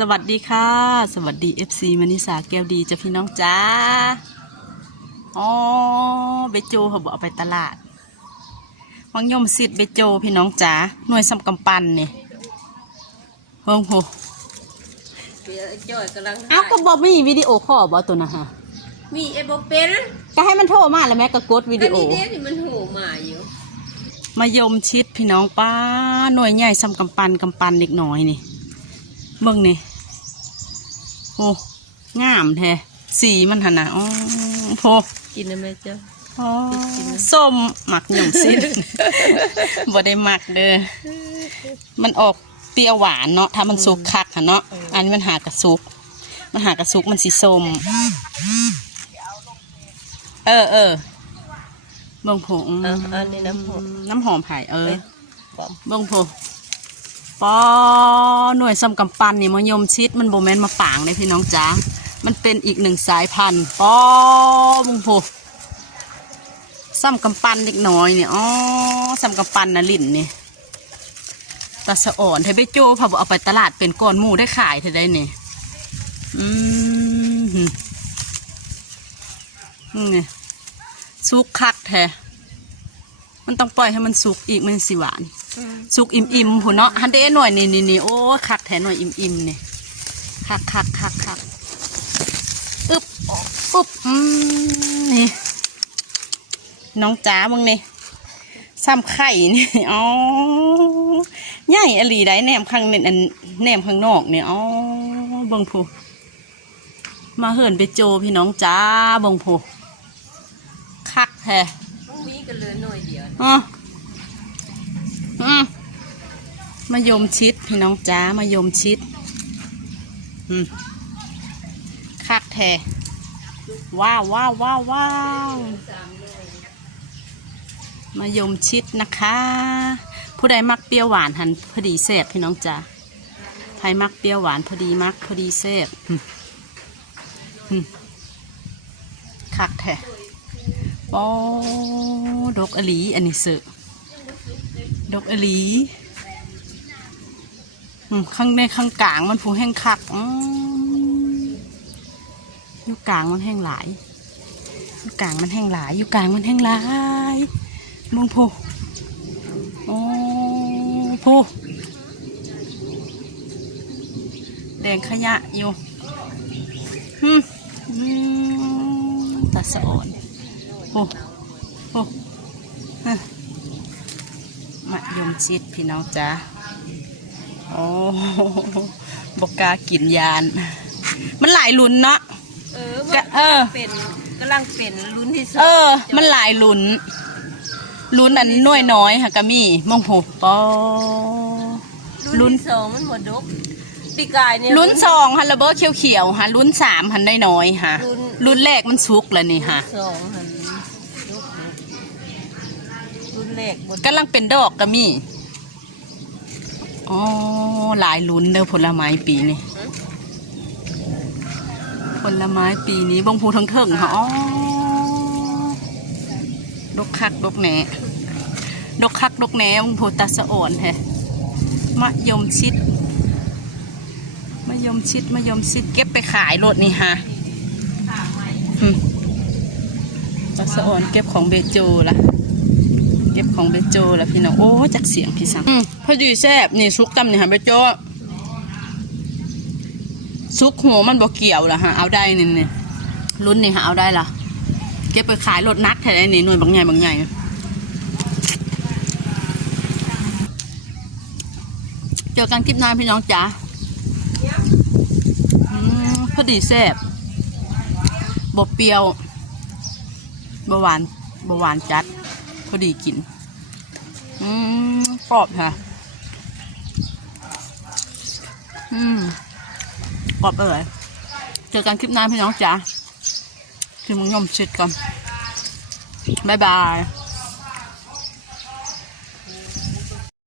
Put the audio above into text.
สวัสดีค่ะ สวัสดี FC มณิสาแก้วดีจ้ะพี่น้องจ้าอ๋อเบโจเขาบอกเอาไปตลาด วังยมสิทธิ์เบโจพี่น้องจ้าหน่วยสำกำปั้นนี่เพิ่งโหเดี๋ยวจ่อยกำลังเอ้าก็บอกมีวิดีโอคอลบอตัวนะฮะมีเอโบเป็นก็ให้มันโทรมาแล้วแม่ก็กดวิดีโอนนี้เนี่ยที่มันหูมาอยู่มายมชิดพี่น้องป้าหน่วยใหญ่สำกำปั้นกำปั้นเล็กน้อยนี่ เบิ่งนี่โอ้งามแท้สีมันหนนะอ๋อโหกินได้ไหมเจ้าอ๋อส้มหมักหย่อมซินบ่ได้หมักเด้อมันออกเปรี้ยวหวานเนาะถ้ามันสุกคักค่ะเนาะอันนี้มันหากระสุก มันหากระสุกมันสีส้มเออเออเบิ่งผงอะอันนี้น้ำหอมน้ำหอมไผ่เออปอมเบิ่งผง ปอหน่วยซ้ำกำปั้นนี่มายมชิดมันโบแมนมาปางเลยพี่น้องจ้ามันเป็นอีกหนึ่งสายพันธุ์ปอบิ่งผงซ้ำกำปั้นเล็กน้อยเนี่ยอ๋อซ้ำกำปั้นนะลิ่นนี่ตาสะอ่อนเทไปโจพาบเอาไปตลาดเป็นก้อนหมูได้ขายเธอได้เนี่ยอืมนี่ไงสุกคักแท้ มันต้องปล่อยให้มันสุกอีกมันสิหวาน สุกอิ่มๆผู้เนาะฮันเด้หน่อยนี่นี่นี่โอ้คักแท้หน่อยอิ่มๆนี่คักคักคักคักอึบอึบอืมนี่น้องจ๋ามึงนี่ซ้ำไข่นี่อ๋อใหญ่อหลีได้แหนมข้างนี่อันแหนมข้างนอกเนี่ยอ๋อเบิ่งผู้มาเหินไปโจพี่น้องจ้าเบิ่งผู้คักแท้ต้อง มีกันเลยหน่อยเดียวอ๋ออืมมายมชิดพี่น้องจ้ามายมชิด อืมคักแท้ว้าวว้าวว้าวว้าวมายมชิดนะคะ ผู้ใดมักเปรี้ยวหวานหันพอดีแซ่บพี่น้องจ๋าใครมักเปรี้ยวหวานพอดีมักพอดีแซ่บหึหึคักแท้ โอ้ดกอหลีอันนี้สึดกอหลีข้างในข้างกลางมันผูแห้งคักอยู่กลางมันแห้งหลายอยู่กลางมันแห้งหลายอยู่กลางมันแห้งหลายมึงพูโอ้พูแดงขยะอยู่ฮึตาสะอ่อน อ้โอ้ฮะมะยมชิดพี่น้องจ้าโอ้บกกล้ากินยาน มันหลายลุ้นเนาะเออก็เออเป็นกำลังเป็นลุ้นที่สุดเออ มันหลายลุ้นลุ้นอันน้อยน้อยๆค่ะกะมี่มองโหปอลุ้ลุ้นนที่สองมันหมดดกปีกายเนี่ยลุ้นสองฮันระเบิดเขียวๆฮะลุ้นสามฮันน้อยน้อยๆฮะลุ้นลุ้นแรกมันสุกแล้วนี่ฮะสองหันดก ลุ้นแรกหมดกำลังเป็นดอกกะมี่อ๋อหลายลุ้นเด้อผลไม้ปีนี้ผลไม้ปีนี้บงพูทั้งเถิงค่ะอ๋อดกคักดกแหนดกคักดกแหนบงพูตาสะอ่อนแฮะมะยมชิดมะยมชิดมะยมชิดเก็บไปขายรถนี่ฮะอืมตาสะอ่อนเก็บของเบโจละ เก็บของเบโจแล้วพี่น้องโอ้ยจักเสียงพี่สังอืมพอดีแซ่บนี่ซุกตำนี่ฮะเบโจซุกหัวมันบ่เกี่ยวละฮะเอาได้นี่นี่รุ่นนี่ฮะเอาได้ละเก็บไปขายรถนักแถวนี้หน่วยบางใหญ่บางใหญ่เจอกันคลิปหน้าพี่น้องจ๋าอืมพอดีแซ่บบ่เปรี้ยวบ่หวานบ่หวานจัด พอดีกิน อืมกรอบค่ะ อืมกรอบเลยเจอกันคลิปหน้าพี่น้องจ๋าคือมึงยอมชิดก่อนบ๊ายบาย